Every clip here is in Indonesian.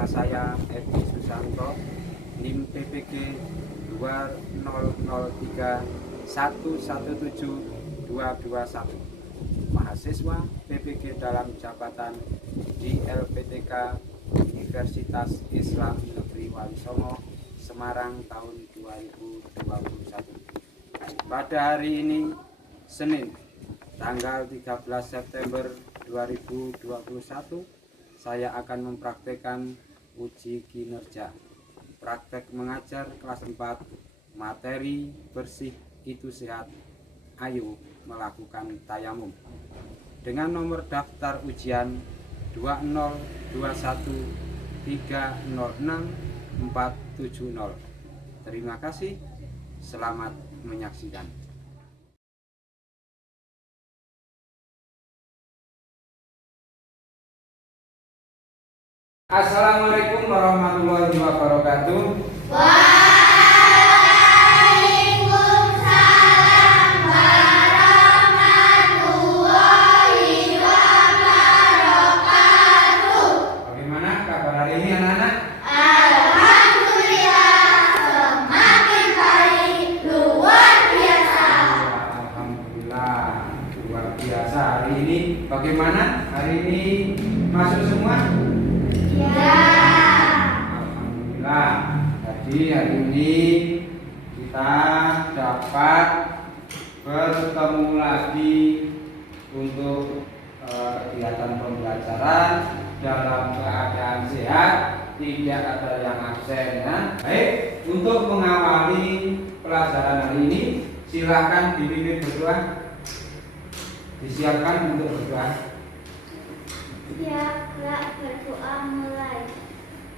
Nama saya Edi Susanto, NIM PPG 20031172221, mahasiswa PPG dalam jabatan di LPTK Universitas Islam Negeri Wali Songo, Semarang tahun 2021. Pada hari ini, Senin, tanggal 13 September 2021, saya akan mempraktekkan uji kinerja praktek mengajar kelas 4 materi bersih itu sehat. Ayo melakukan tayamum dengan nomor daftar ujian 20213064470. Terima kasih, selamat menyaksikan. Assalamualaikum warahmatullahi wabarakatuh. Waalaikumsalam warahmatullahi wabarakatuh. Bagaimana kabar hari ini anak-anak? Alhamdulillah, semakin baik, luar biasa. Alhamdulillah, luar biasa. Hari ini bagaimana? Hari ini masuk semua? Ya. Alhamdulillah. Jadi hari ini kita dapat bertemu lagi untuk kegiatan pembelajaran dalam keadaan sehat, tidak ada yang absen ya. Baik, untuk mengawali pelajaran hari ini, silakan dipimpin berdoa. Disiapkan untuk berdoa. Ya, berdoa mulai.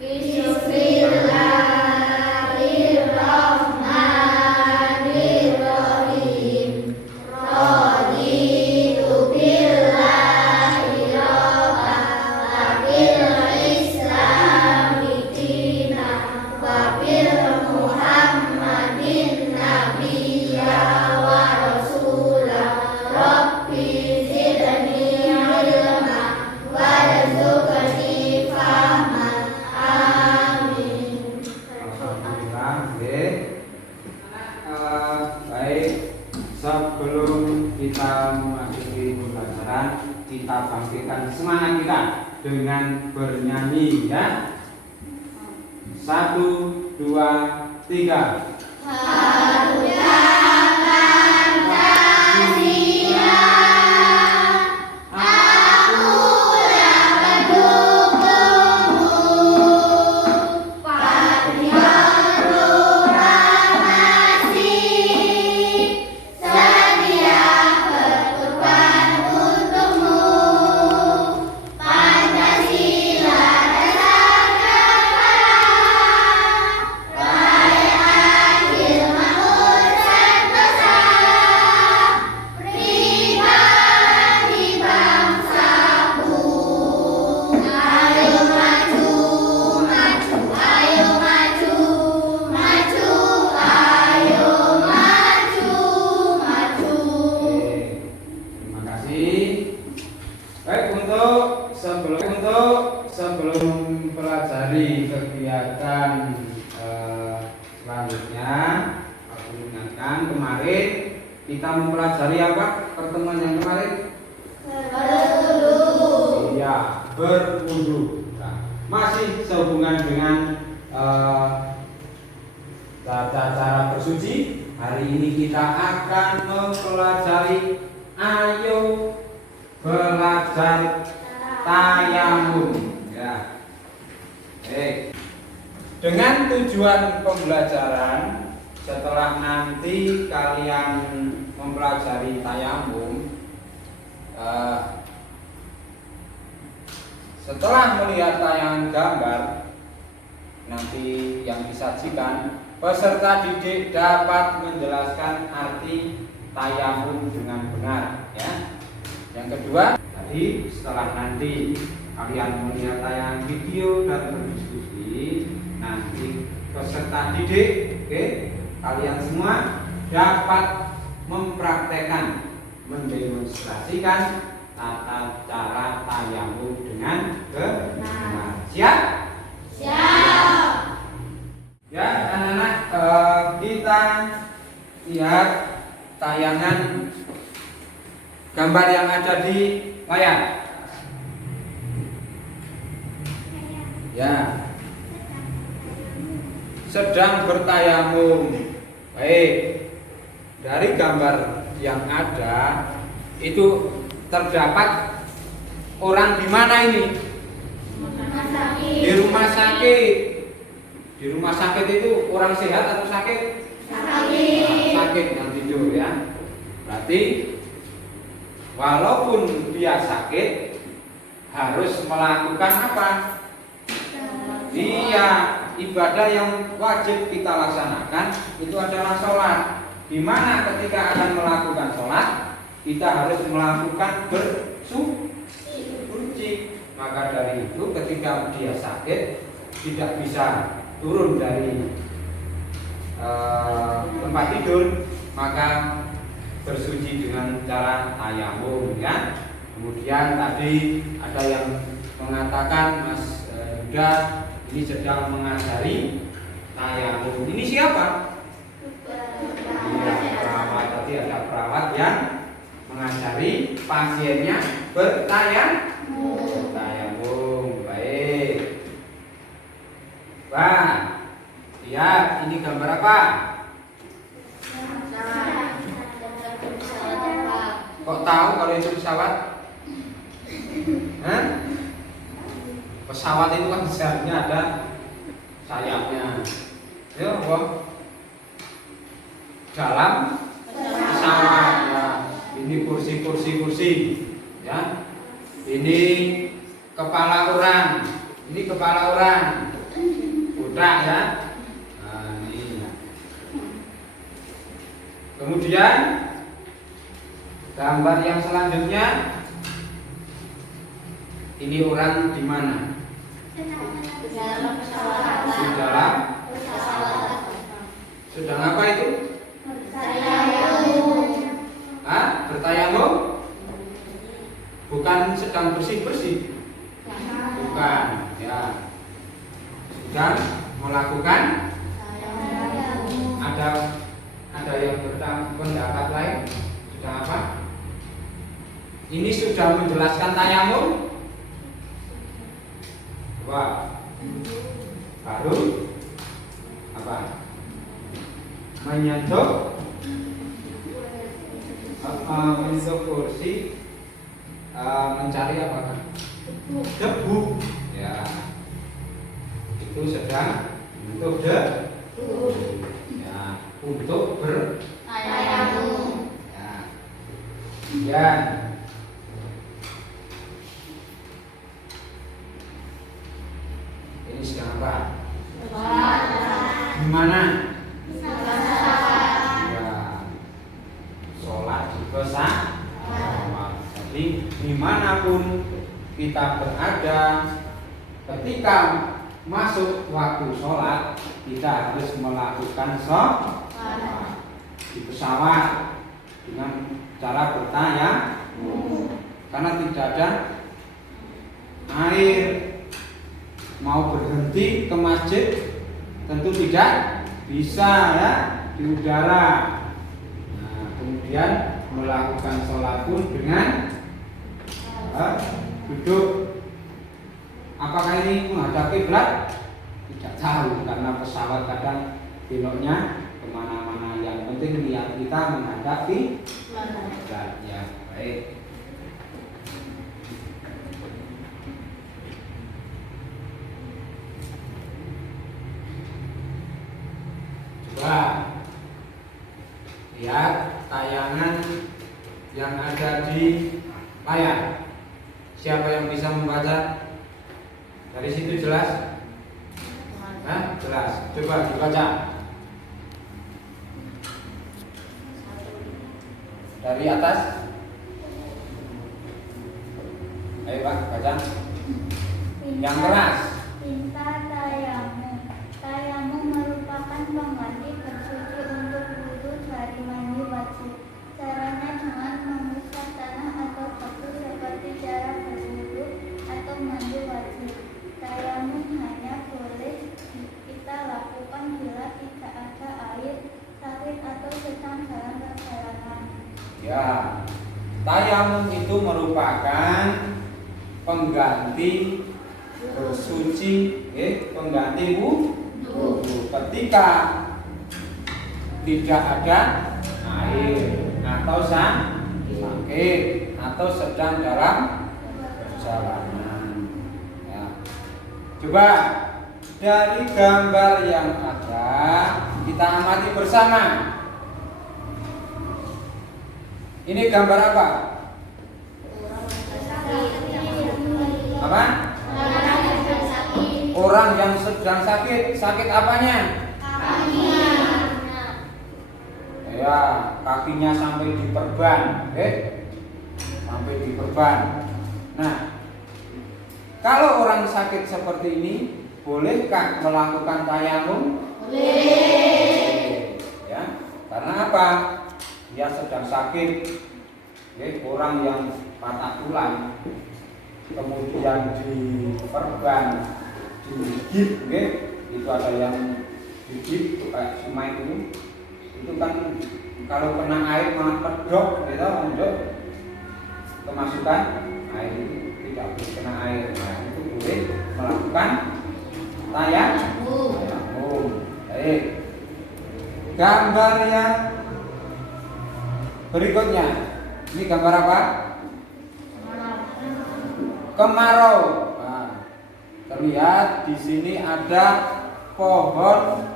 Bismillahirrahmanirrahim. Raditu billahi rabban wa bil islami dinan wa bil Muhammadin nabiyya wa rasulah. Rabbi zidni ilma warzuqni fahman. Amin. Alhamdulillah. Baik, sebelum kita memasuki pembelajaran, kita bangkitkan semangat kita dengan bernyanyi ya. 1, 2, 3. Sebelum pelajari kegiatan selanjutnya, aku ingatkan kemarin kita mempelajari apa pertemuan yang kemarin? Berwudu. Iya, berwudu. Nah, masih sehubungan dengan cara bersuci. Hari ini kita akan mempelajari, ayo belajar tayamum. Ya. Dengan tujuan pembelajaran, setelah nanti kalian mempelajari tayamum, setelah melihat tayangan gambar nanti yang disajikan, peserta didik dapat menjelaskan arti tayamum dengan benar ya. Yang kedua, tadi setelah nanti kalian melihat tayangan video dan berdiskusi, nanti peserta didik, kalian semua dapat mempraktekkan, mendemonstrasikan tata cara tayamum dengan benar. Siap? tayangan gambar yang ada di layar. Ya. Sedang bertayamum. Baik. Dari gambar yang ada itu terdapat orang di mana ini? Di rumah sakit. Di rumah sakit itu orang sehat atau sakit? Sakit yang tidur ya. Berarti walaupun dia sakit harus melakukan apa? Iya, ibadah yang wajib kita laksanakan itu adalah sholat. Di mana ketika akan melakukan sholat kita harus melakukan bersuci. Maka dari itu ketika dia sakit tidak bisa turun dari tempat tidur, maka bersuci dengan cara tayamum ya. Kemudian tadi ada yang mengatakan Mas Yuda ini sedang mengajari tayamum. Ini siapa? Ya, perawat. Tadi ada perawat yang mengajari pasiennya bertayamum. Baik. Wah, lihat ini gambar apa? Kok tahu kalau itu pesawat? Hah? Pesawat itu kan seharusnya ada sayapnya. Ya, apa? Dalam pesawat ya. Ini kursi ya. Ini kepala orang. Ini kepala orang. Budak ya. Nah, ini. Kemudian gambar yang selanjutnya ini orang di mana? Di dalam pesawat. Sedang apa itu? Bertayamum. Hah? Bertayamum? Bukan sedang bersih-bersih. Bukan, ya. Sedang melakukan ada yang berpendapat lain. Sedang apa? Ini sudah menjelaskan tayamum? Wah. Baru apa? Menyentuh kursi, mencari apa kan? Debu. Ya. Itu sedang untuk debu. Ya, untuk Tayamum. ya. Kemudian ini sedang apa? Di mana? Ya, sholat juga sah. Jadi dimanapun kita berada, ketika masuk waktu sholat kita harus melakukan sholat di pesawat dengan cara bertayamum karena tidak ada air. Mau berhenti ke masjid tentu tidak bisa ya, di udara. Nah, kemudian melakukan sholat pun dengan duduk. Apakah ini menghadap kiblat? Tidak tahu karena pesawat kadang beloknya kemana-mana. Yang penting niat kita menghadap kiblat. Ya, baik. Coba lihat tayangan yang ada di layar. Siapa yang bisa membaca? Dari situ jelas? Hah? Jelas. Coba dibaca. Dari atas. Ayo Pak, baca. Yang keras. Pinta tayamum. Tayamum merupakan pengganti bersuci untuk wudu dari mandi wajib. Caranya dengan mengusap tanah atau batu seperti cara berwudu atau mandi wajib. Tayamum hanya boleh kita lakukan bila tidak ada air, sakit atau sedang dalam perjalanan. tayamum itu merupakan pengganti bersuci, pengganti wudu ketika tidak ada air atau sakit atau sedang dalam perjalanan. Ya. Coba dari gambar yang ada kita amati bersama. Ini gambar apa? Apa? Orang yang sedang sakit. Sakit apanya? Ya, kakinya sampai diperban, sampai diperban. Nah, kalau orang sakit seperti ini, bolehkah melakukan tayamum? Boleh. Ya, karena apa? Dia sedang sakit, orang yang patah tulang, kemudian diperban, digigit, itu ada yang gigit kayak semai itu kan kalau kena air malah pedok, pedok, kemasukan air itu tidak boleh kena air, nah itu boleh melakukan tayamum. Baik, gambar yang berikutnya, ini gambar apa? Kemarau. Nah, terlihat di sini ada pohon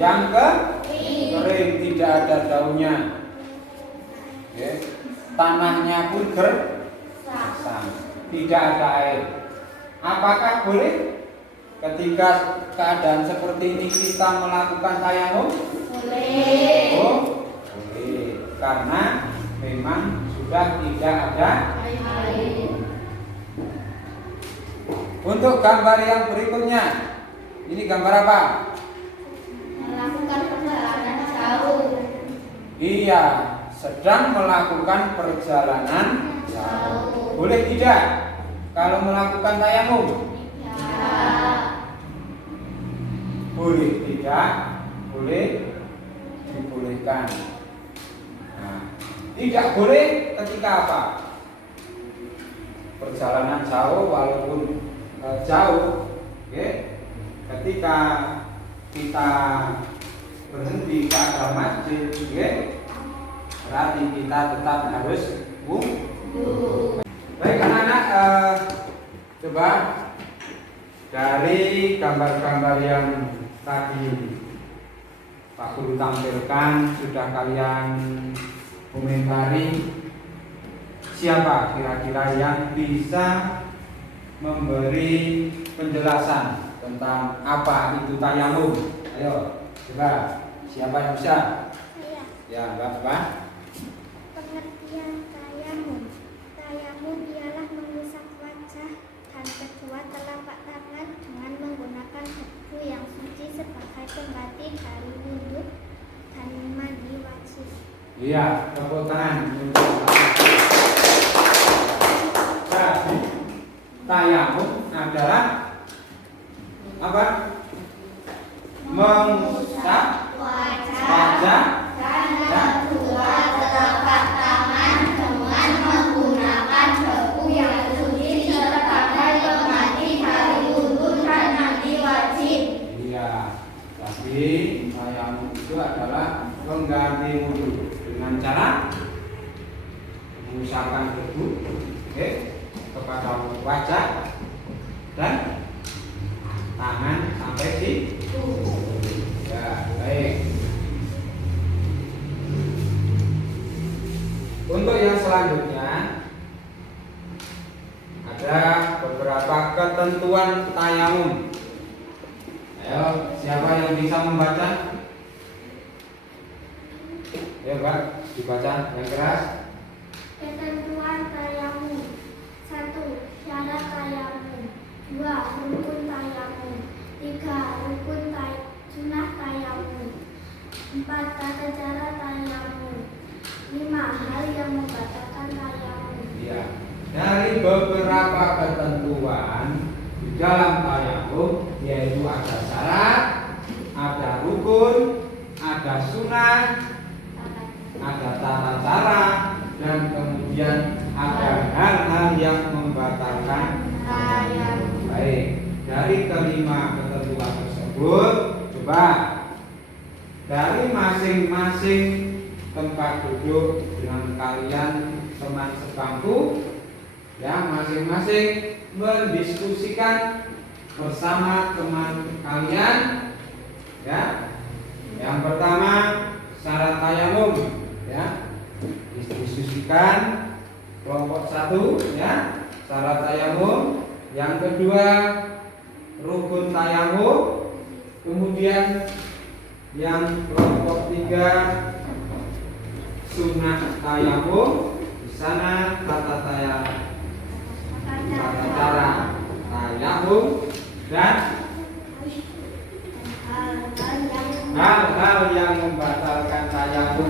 yang kering, tidak ada daunnya. Tanahnya pun gersang, tidak ada air. Apakah boleh ketika keadaan seperti ini kita melakukan tayamum? Boleh. Oh, boleh. Karena memang sudah tidak ada air. Untuk gambar yang berikutnya, ini gambar apa? Melakukan perjalanan jauh. Iya, sedang melakukan perjalanan jauh. Boleh tidak kalau melakukan tayamum? Ya. Boleh tidak? Boleh dibolehkan. Nah, tidak boleh ketika apa? Perjalanan jauh, walaupun jauh, ketika kita berhenti ke arah masjid, berarti kita tetap harus wudu. Baik anak-anak, coba dari gambar-gambar yang tadi Pak Guru tampilkan, sudah kalian komentari siapa kira-kira yang bisa memberi penjelasan tentang apa itu tayamum? Ayo, coba siapa yang bisa? Saya. Ya, Bapak. Pengertian tayamum. Tayamum ialah mengusap wajah dan kedua telapak tangan dengan menggunakan debu yang suci sebagai pengganti dari wudhu dan mandi wajib. Iya, tepuk tangan untuk Jadi, tayamum adalah apa? Mengusap wajah dan kedua telapak tangan dengan menggunakan debu yang suci sebagai pengganti dari wudhu dan mandi wajib. Iya, jadi tayamum itu adalah pengganti wudhu dengan cara mengusapkan debu kepada wajah dan tangan sampai situ. Ya, baik. Untuk yang selanjutnya ada beberapa ketentuan tayamum. Ayo, siapa yang bisa membaca? Ya, Pak, dibaca yang keras. Ketentuan tayamum. 1. Syarat tayamum. 2. Rukun tayamum. 3. Rukun sunnah tayamum. 4. Tata cara tayamum. 5. Hal yang membatalkan tayamum. Ya, dari beberapa ketentuan di dalam tayamum, yaitu ada syarat, ada rukun, ada sunnah, ada tata cara, dan kemudian ada hal-hal yang membatalkan tayamum. Baik, dari kelima ketentuan tersebut, coba dari masing-masing tempat duduk dengan kalian teman sebangku, ya, masing-masing mendiskusikan bersama teman kalian, ya. Yang pertama syarat tayamum, ya, didiskusikan kelompok 1, ya, syarat tayamum. Yang kedua rukun tayamum. Kemudian yang kelompok 3 sunnah tayamum. Di sana tata cara tayamum dan hal-hal yang membatalkan tayamum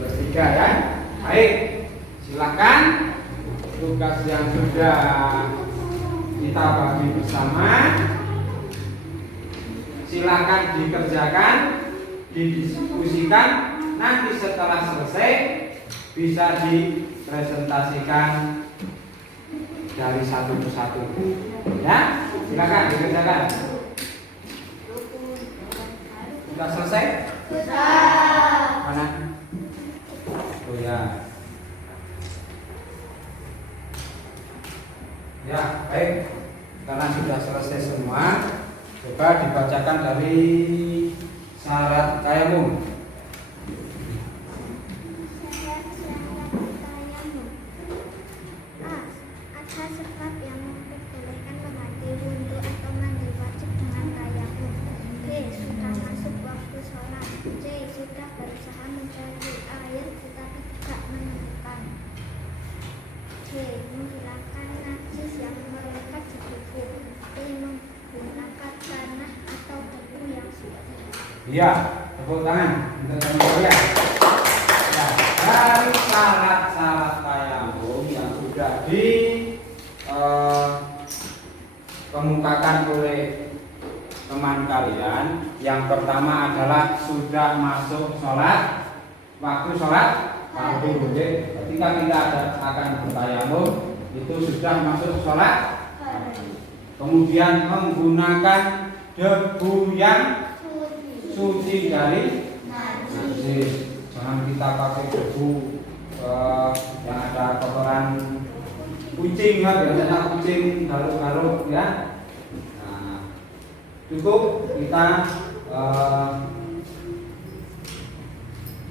bertiga, ya. Baik, silakan tugas yang sudah kita bagi bersama silakan dikerjakan, didiskusikan. Nanti setelah selesai bisa dipresentasikan dari satu persatu, ya. Silakan dikerjakan. Sudah selesai? Sudah. Mana? Oh ya. Ya, baik. Karena sudah selesai semua, coba dibacakan dari syarat tayamum. Syarat-syarat tayamum. A. Ada sebab yang memperbolehkan mengganti wudhu atau mandi wajib dengan tayamum. B. Sudah masuk waktu sholat. C. Sudah berusaha mencari air tetapi tidak menemukan. D. Menghilangkan najis yang melekat di tubuh. D. Menggunakan tanah atau debu yang suci. Iya, tepuk tangan untuk teman kalian. Ya, dari syarat-syarat tayamum yang sudah dikemukakan oleh teman kalian, yang pertama adalah sudah masuk sholat, waktu sholat fardu. Ketika kita akan bertayamum itu sudah masuk sholat. Kemudian menggunakan debu yang suci dari najis. Jangan kita pakai debu yang ada kotoran kucing, ya, biasanya kucing garuk-garuk, ya. Nah, cukup kita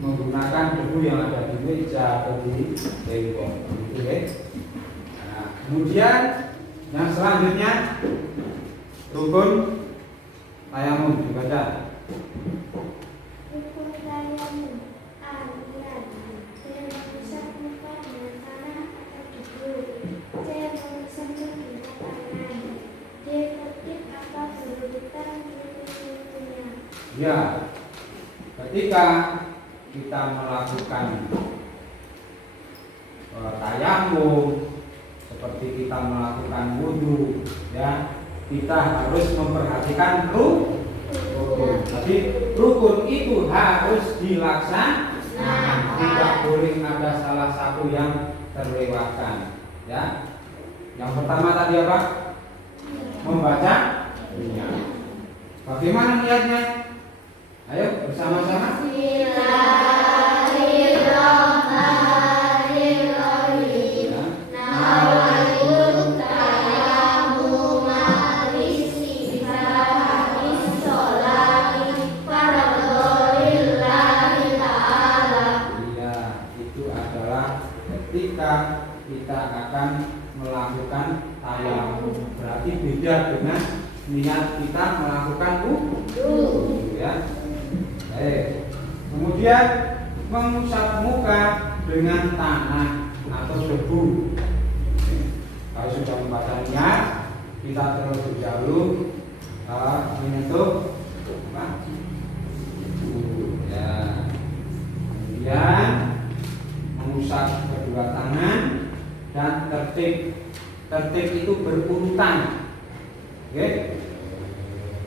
menggunakan debu yang ada di meja atau di tembok, gitu, ya. Nah, kemudian yang selanjutnya rukun tayamum dibaca. Rukun tayamum. A. Niat. B. Mengusap muka dengan tanah atau debu. C. mengusap dengan tangan. D. Tertib atau berurutan rukun-rukunnya. Ya, ketika kita melakukan tayamum seperti kita melakukan wudhu, ya, kita harus memperhatikan rukun. Jadi rukun itu harus dilaksanakan, tidak boleh ada salah satu yang terlewatkan, ya. Yang pertama tadi apa? Membaca niat. Bagaimana niatnya? Ayo bersama-sama. Bismillahirrahmanirrahim. Nawaitu tayamum istighfaris sholati faradholillahi ta'ala. Iya, itu adalah ketika kita akan melakukan tayamum. Berarti beda dengan niat kita melakukan wudhu, ya. Baik. Kemudian mengusap muka dengan tanah atau debu. Kalau sudah membaca niat, kita terlebih dahulu menyentuh apa? Ya. Kemudian mengusap kedua tangan dan tertib. Tertib itu berurutan. Oke?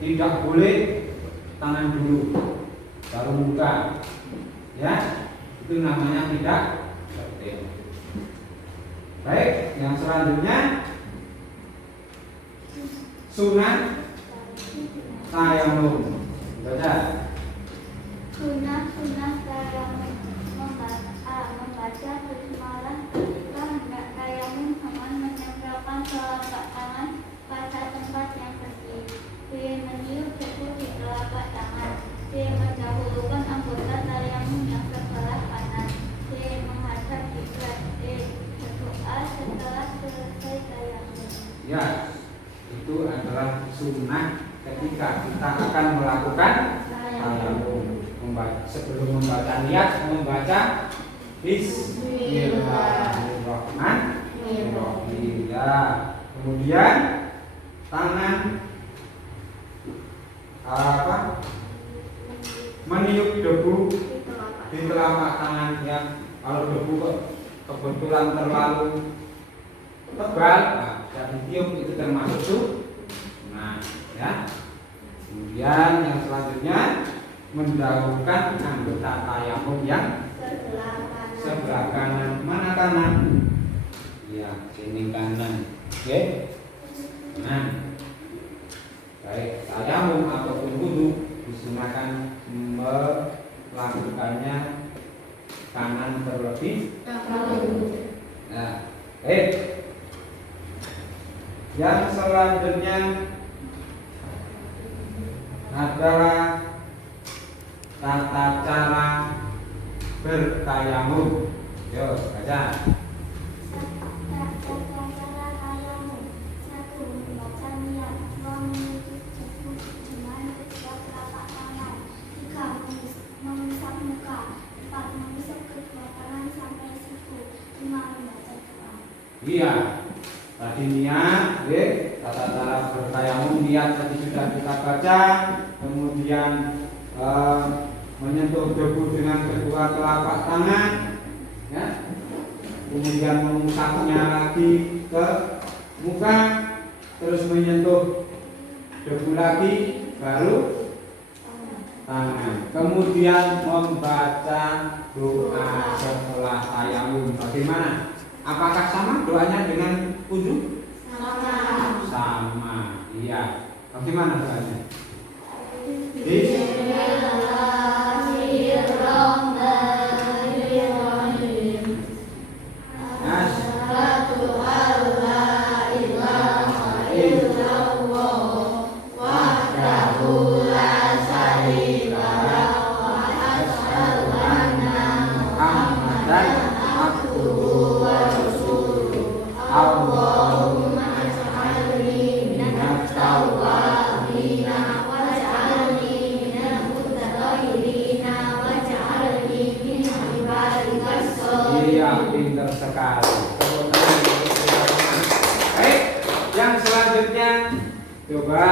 Tidak boleh tangan dulu, baru muka, ya. Itu namanya tidak tertib. Baik, yang selanjutnya sunat tayamum. Baca. Sunat tayamum membaca basmalah ketika hendak tayamum dengan menempelkan telapak tangan pada tempat yang bersih. B. Meniup debu di telapak tangan. C. Mendahulukan anggota tayamum yang sebelah kanan. D. Menghadap kiblat. D. Berdoa setelah selesai tayamum. Ya, itu adalah sunnah ketika kita akan melakukan tayamum. Sebelum membaca niat membaca Bismillahirrahmanirrahim. Ya. Kemudian tangan meniup debu di telapak tangan yang kalau debu kebetulan terlalu tebal, nah, ditiup itu termasuk sunnah, ya. Kemudian yang selanjutnya mendahulukan anggota tayamum yang sebelah kanan. Mana kanan? Ya, sini kanan. Oke. Nah, baik tayamum ataupun wudu disunahkan melakukannya kanan terlebih dahulu. Nah, baik. Yang selanjutnya adalah tata cara bertayamum. Yo, baca. Tata cara tayamum. 1. Membaca niat. 2. Meniup debu dengan kedua telapak tangan. 3. Mengusap muka. 4. Mengusap kedua tangan sampai siku. 5. Membaca doa. Iya. Tadi niat, tata cara bertayamum niat tadi sudah kita baca. Kemudian menyentuh debu dengan kedua telapak tangan, ya. Kemudian mengusapnya lagi ke muka, terus menyentuh debu lagi, baru tangan. Kemudian membaca doa setelah tayamum. Bagaimana? Apakah sama doanya dengan wudu? Sama. Iya. Bagaimana doanya? Bismillahirrahmanirrahim. Asyhadu an la ilaha illallah wahdahu la syarika lahu wa asyhadu anna Muhammadan abduhu wa rasuluh. Allahumma ij'alni minat tawwabina waj'alni minal mutatahhirina waj'alni min ibadikas sholihin. Iya, pintar sekali. Baik, yang selanjutnya coba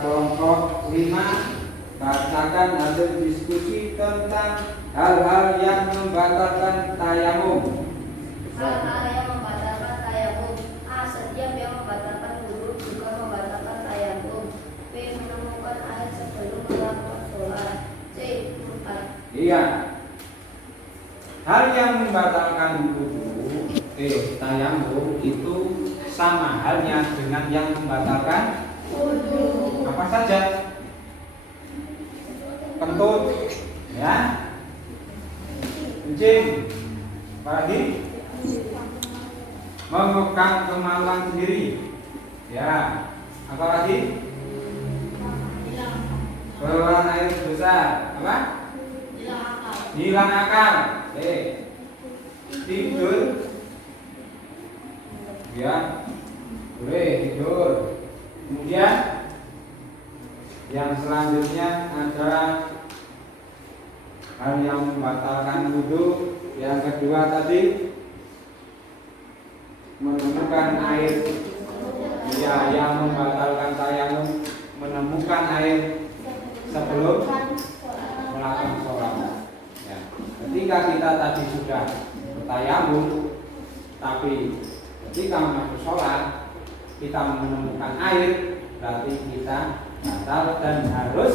kelompok 5 bacakan hasil diskusi tentang hal-hal yang membatalkan tayamum. Hal-hal yang membatalkan tayamum. A. Setiap yang membatalkan wudu juga membatalkan tayamum. B. Menemukan air sebelum melakukan sholat. C. Iya. Hal yang membatalkan wudu, tayamum itu sama halnya dengan yang membatalkan Wudu. apa saja? Kentut, ya. Kencing, apalagi? Memegang kemaluan sendiri, ya. Apalagi? Pengeluaran air besar, apa? Hilang akal. Tidur, ya. Boleh tidur. Kemudian yang selanjutnya adalah hal yang membatalkan wudu. Yang kedua tadi menemukan air, ya, yang membatalkan tayamum menemukan air sebelum melakukan sholat. Ya. Ketika kita tadi sudah bertayamum, tapi ketika masuk sholat kita menemukan air, berarti kita batal dan harus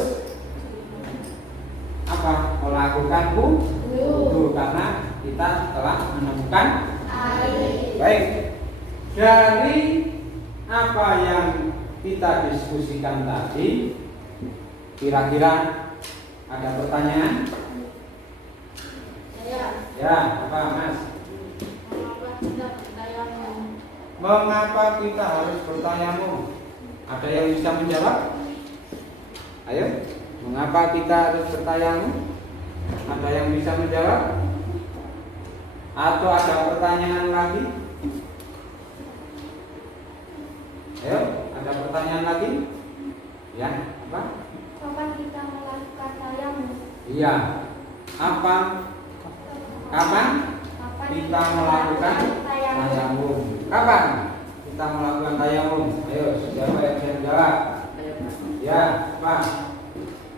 apa? Melakukan wudu karena kita telah menemukan Air. Baik. Dari apa yang kita diskusikan tadi, kira-kira ada pertanyaan? Ya, apa Mas? Mengapa kita harus bertayamum? Ada yang bisa menjawab? Ayo, mengapa kita harus bertayamum? Ada yang bisa menjawab? Atau ada pertanyaan lagi? Ayo, ada pertanyaan lagi? Ya, apa? Kapan kita melakukan tayamum? Iya. Apa? Kapan kita melakukan tayamum? Kapan kita melakukan tayamum? Ayo, siapa yang bisa menjawab? Ya, Pak.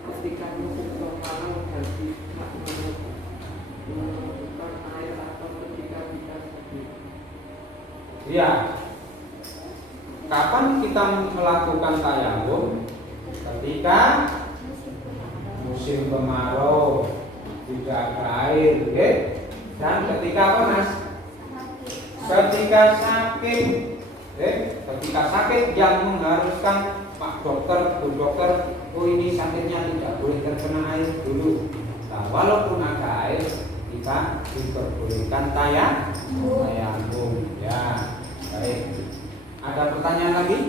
Ketika musim kemarau dan tidak menemukan air atau ketika kita sakit. Iya. Kapan kita melakukan tayamum? Ketika musim kemarau, tidak ada air, oke? Dan ketika apa, Mas? Ketika sakit, ketika sakit yang mengharuskan Pak dokter, Bu dokter, oh ini sakitnya tidak boleh terkena air dulu. Nah, walaupun ada air, kita diperbolehkan tayamum. Ya, baik. Ada pertanyaan lagi?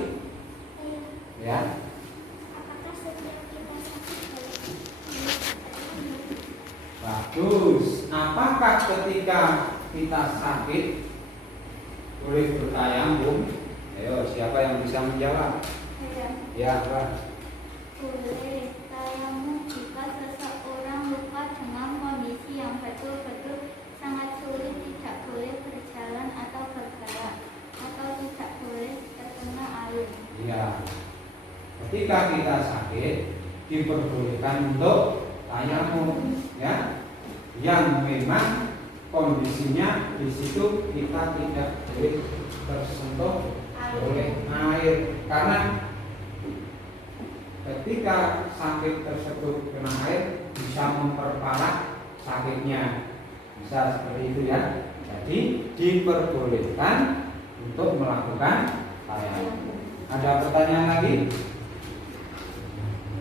Ya. Apakah setiap kita sakit Bagus. Apakah ketika kita sakit boleh bertayamum? Ayo, siapa yang bisa menjawab? Ya, Pak. boleh tayamum jika seseorang lupa dengan kondisi yang betul-betul sangat sulit, tidak boleh berjalan atau bergerak, atau tidak boleh terkena air. Iya. Ketika kita sakit diperbolehkan untuk tayamum, ya. Yang memang kondisinya di situ kita tidak boleh tersentuh oleh air, karena ketika sakit tersebut kena air bisa memperparah sakitnya, bisa seperti itu ya. Jadi diperbolehkan untuk melakukan tayamum. Ada pertanyaan lagi?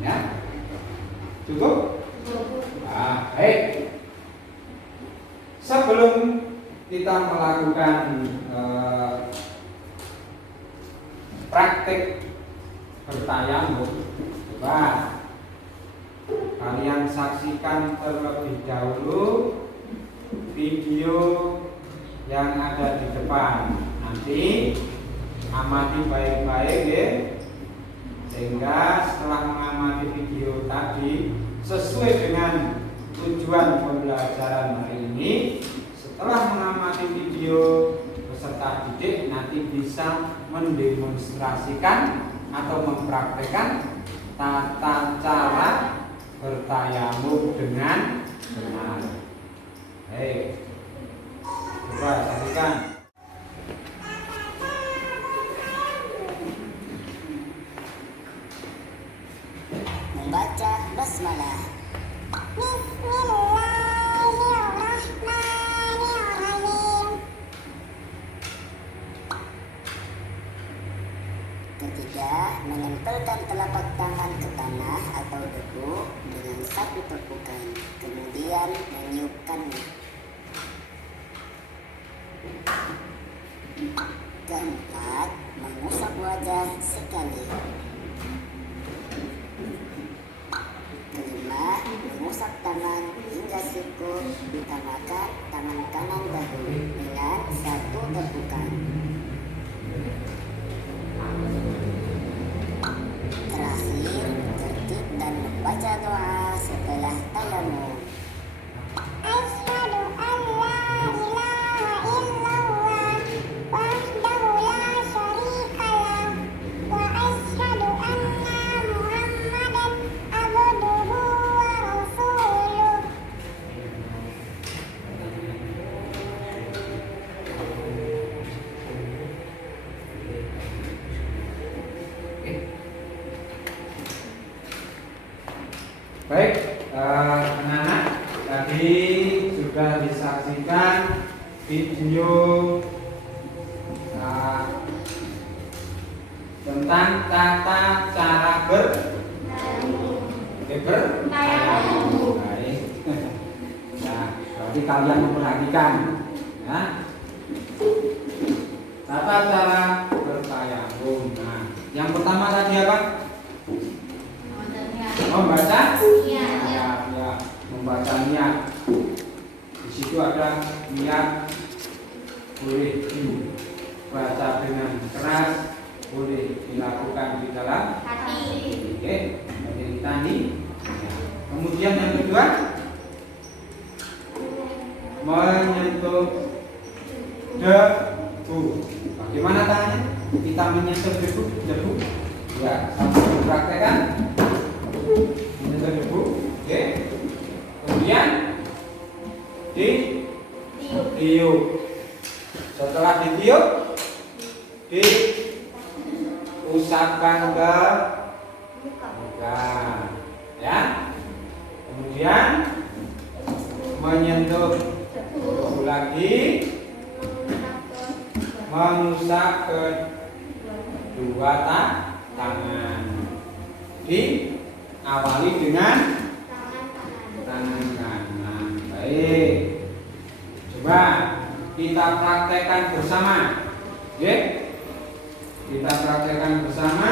Ya, cukup? Nah, baik. Sebelum kita melakukan praktek bertayamum, coba kalian saksikan terlebih dahulu video yang ada di depan. Nanti amati baik-baik ya, sehingga setelah mengamati video tadi sesuai dengan tujuan pembelajaran hari ini, setelah mengamati video peserta didik nanti bisa mendemonstrasikan atau mempraktekkan tata cara bertayamum dengan benar. Hei, coba saksikan. Membaca basmalah. Ketiga, menempelkan telapak tangan ke tanah atau debu dengan satu tepukan, kemudian meniupkannya. Keempat, mengusap wajah sekali. Kelima, mengusap tangan hingga siku, ditambahkan tangan kanan dahulu dengan satu tepukan. Terakhir, tertib dan membaca doa setelah tayamum. Asyhadu an la ilaha illallah wahdahu la syarika lah wa asyhadu anna Muhammadan abduhu wa rasuluh. Baik, anak-anak, tadi sudah disaksikan video bertayamum. Baik. Ya, berarti kalian memperhatikan ya. Tata cara bertayamum. Nah, yang pertama tadi apa? Membaca Niat. ya, membaca niat. Di situ ada niat boleh dibaca dengan keras, boleh dilakukan di dalam Hati. oke, jadi tadi. Kemudian yang kedua, menyentuh debu. Bagaimana tangannya? Kita menyentuh debu. Ya, sambil dipraktekkan. Menyentuh debu. Oke. Kemudian ditiup. Setelah ditiup, diusapkan ke muka, ya. Kemudian menyentuh debu lagi, mengusap kedua tangan. Diawali dengan tangan kanan. Baik. Coba kita praktekkan bersama. Oke? Kita praktekkan bersama.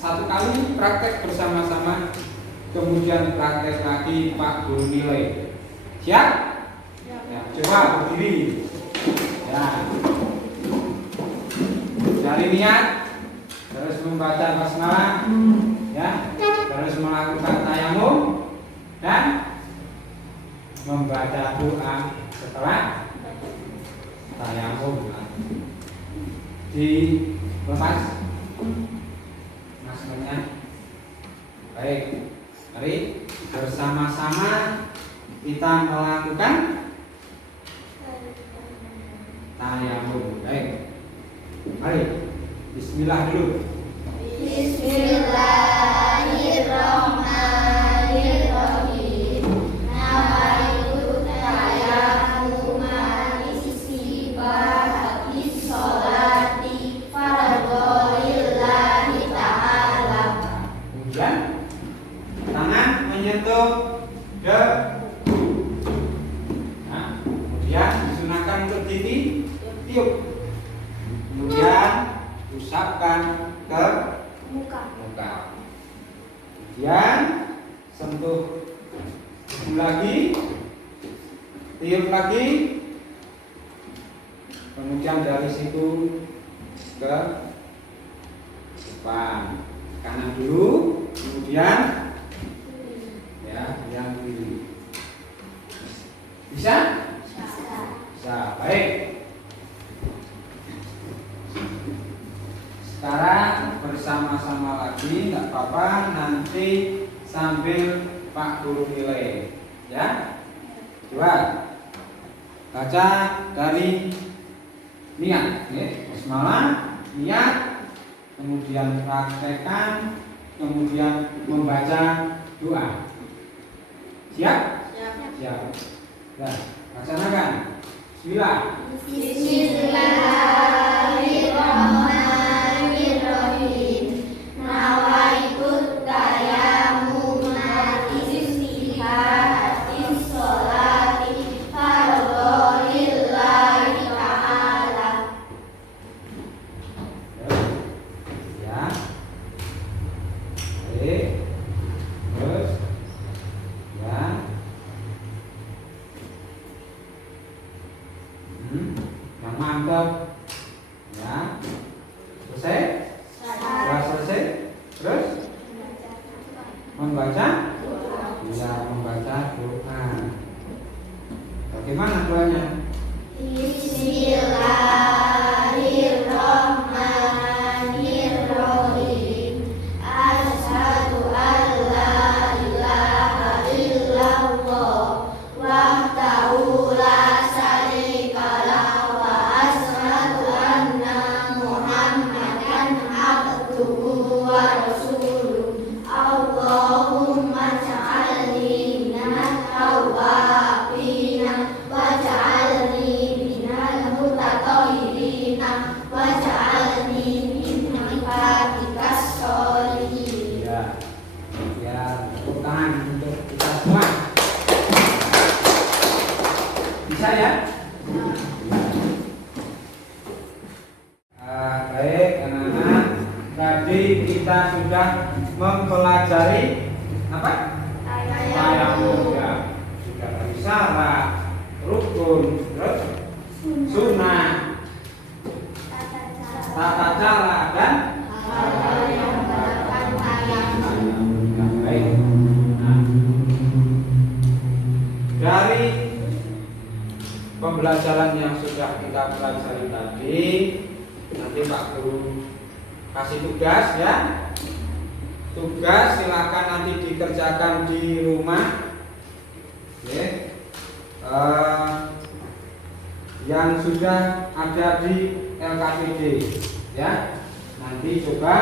Satu kali praktek bersama-sama. Kemudian praktek lagi Pak Guru nilai. Siap? Ya, coba berdiri. Ya. Dari niat, terus membaca basmalah, ya, terus melakukan tayamum dan membaca doa setelah tayamum. Dilepas maskernya. Baik, mari bersama-sama kita melakukan tayamum. Baik, mari Bismillah dulu. Bismillahirrahmanirrahim. Nawaitu tayammuma istibahati sholati fardholillahi ta'ala. Kemudian tangan menyentuh debu. Nah, kemudian disunahkan untuk ditiup. Kemudian usapkan ke Muka. muka. Kemudian sentuh debu lagi, tiup lagi. Kemudian dari situ ke depan, kanan dulu, kemudian ya yang kiri. Bisa? Bisa. Baik. Sekarang bersama-sama lagi, nggak apa-apa, nanti sambil Pak Guru nilai, ya. Coba baca dari niat, ya. Basmalah, niat, kemudian praktekkan, kemudian membaca doa. Siap? Siap. Nah, laksanakan. Bismillah. Bismillahirrahmanirrahim. Nawaitu tayammuma istibahati sholati fardholillahi ta'ala. Ya. Baik. Terus. Ya. Yang mantap. Ya. Selesai? Setelah selesai, terus membaca? Ya, membaca doa. Bagaimana doanya? Bismillahirrahmanirrahim. Asyhadu an la ilaha illallah wahdahu la syarika lahu wa asyhadu anna Muhammadan abduhu wa rasuluh. Allahumma ja'alni minat tawwabina waj'alni minal mutatahhirina waj'alni min ibadikas sholihin. Ya. Ya, tepuk tangan. mempelajari apa? Tayamum ya. Sudah dari syarat, rukun, terus sunnah, tata cara dan baik. Nah, dari pembelajaran yang sudah kita pelajari tadi, nanti Pak Guru kasih tugas ya. Tugas silakan nanti dikerjakan di rumah. Oke. Yang sudah ada di LKPD ya. Nanti coba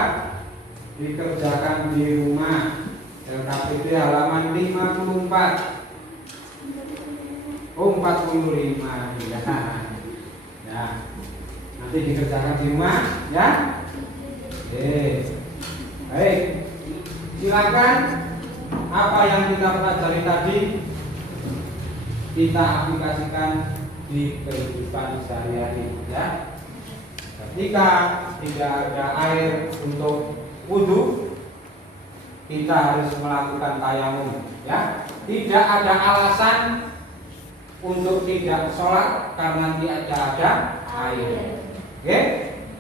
dikerjakan di rumah. LKPD halaman 54. Oh 45 ya. Ya. Nanti dikerjakan di rumah ya. Oke. Baik. Silakan apa yang kita pelajari tadi kita aplikasikan di kehidupan sehari-hari ya. Ketika tidak ada air untuk wudu, kita harus melakukan tayamum ya. Tidak ada alasan untuk tidak sholat karena tidak ada air. Oke?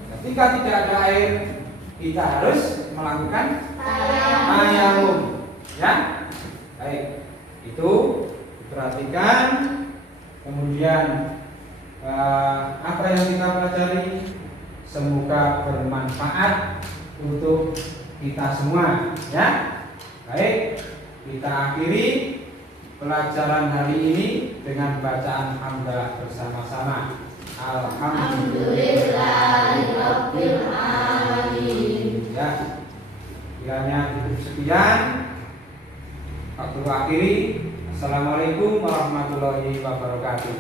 Ketika tidak ada air, kita harus melakukan tayamum ya. Baik, itu diperhatikan. Kemudian apa yang kita pelajari semoga bermanfaat untuk kita semua ya. Baik, kita akhiri pelajaran hari ini dengan bacaan hamdalah bersama-sama. Alhamdulillahirabbil alamin. Ya. Kiranya cukup sekian. Waktu akhiri. Assalamualaikum warahmatullahi wabarakatuh.